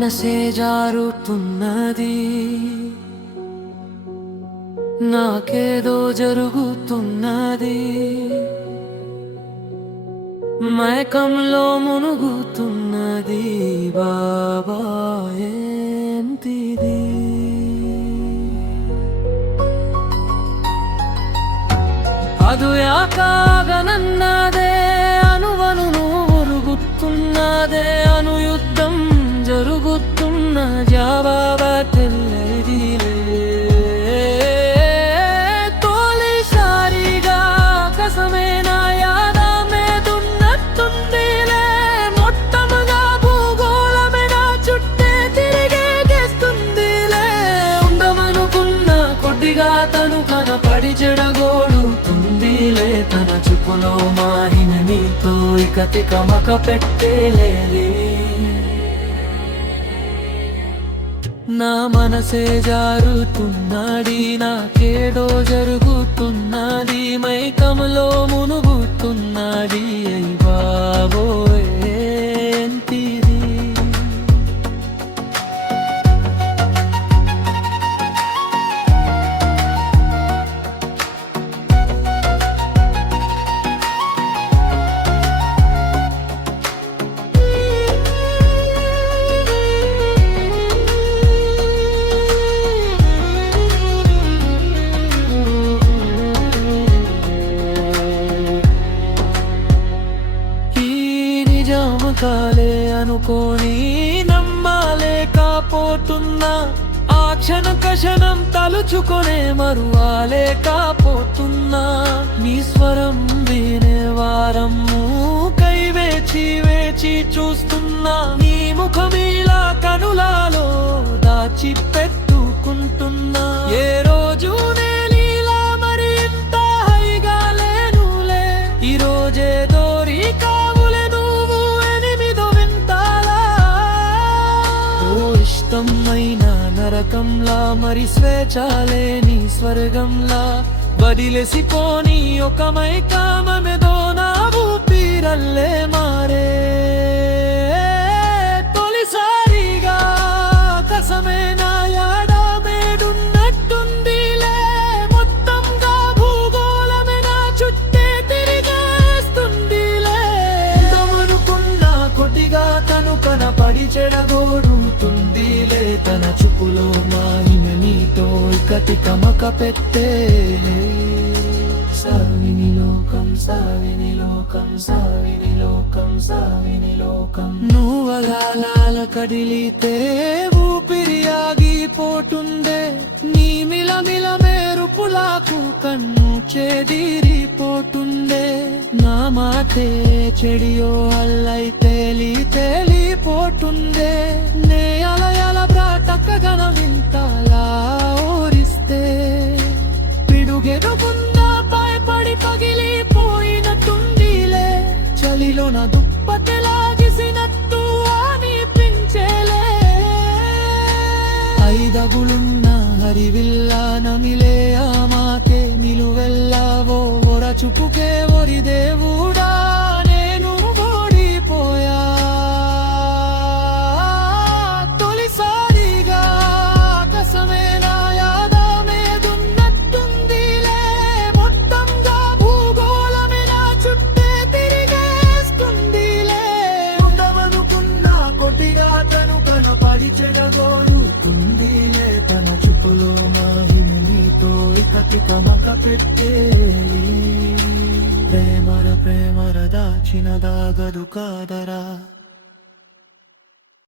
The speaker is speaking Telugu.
మనసే జారుతున్నది, నాకేదో జరుగుతున్నది, మైకంలో మునుగుతున్నది. బాబా ఏంటిది? అదుయాకాగనన్నదే అనువను ఒరుగుతున్నదే, అనుయుద్ధం జరుగుతున్న జవాబ తెల్లదిలే. తొలిసారిగా కసమేనా యాదా మీదున్నట్టుందిలే, మొత్తముగా భూగోళమే నా చుట్టే తిరిగేస్తుందిలే. ఉండమనుకున్న కొద్దిగా తను కనపడి చెడగోడుతుందిలే, తన చూపులో మారిన నీతో ఇక తికమక పెట్టేలే. నా మనసే జారుతున్నది, నాకేదో జరుగుతున్నది, మైకంలో మునుగుతున్నది. అయ్ బాబోయ్ ఏంటిది? కాలే అనుకోని నమ్మాలేకపోతున్నా, ఆ క్షణం తలుచుకొనే మరువాలేకపోతున్నా. నీ స్వరం వినే వారము కై వేచి వేచి చూస్తున్నా, నీ ముఖమీలా కనులాలో దాచి పెట్టుకుంటున్నా. ఏ రోజు నేలీలా మరి ఇంత హైగా లేనులే, ఈ రోజే దోరి కావులే నువ్వు ఎనిమిదో వింటాలా. ఓ ఇష్టమైన నరకంలా మరి స్వేచ్ఛలేని స్వర్గంలా వదిలేసిపోని ఒక మైకామేదో నా ఊపిరల్లే మారే. తొలిసారిగా కసమేనా యాడా మేడున్నట్టుందిలే, మొత్తంగా భూగోళమే నా చుట్టే తిరిగేస్తుందిలే. ఉండమనుకున్న కొద్దిగా తను కనపడి చెడగోడుతుందిలే, తన చూపులో మారిన నీతో ఇక తికమక పెట్టే. సావిని లోకం సావిని లోకం సావిని లోకం సావిని లోకం. నువ్వగాలాల కదిలితే ఊపిరి ఆగిపోతుండే, నీ మిలమిల మెరుపులకు కన్ను చెదిరిపోతుండే. నా మాటే చెడియో అల్లై తేలిపోతుండే, నే అలయల బ్రాటక్కగన వింతలా ఓరిస్తే. పిడుగెడుకున్న పడి పగిలిపోయినట్టుందిలే, చలిలో నా దుప్పటి లాగిసినట్టు అనిపించేలే. ఐదగులున్న హరివిల్లా నమిలే ఆ మాకే నిలువెల్లావో ఒర చూపుకే ఒరి దేవుడా, నేను ఓడిపోయా. తొలిసారిగా కసమేనా యాదా మీదున్నట్టుందిలే, మొత్తంగా భూగోళమే నా చుట్టే తిరిగేస్తుందిలే. ఉండమనుకున్న కొద్దిగా తను కనపడి చెడగోడుతుందిలే, తన చూపులో మారిన నీతో ఇక తికమక పెట్టే. ప్రేమర ప్రేమర దాచిన దాగదు కాదరా.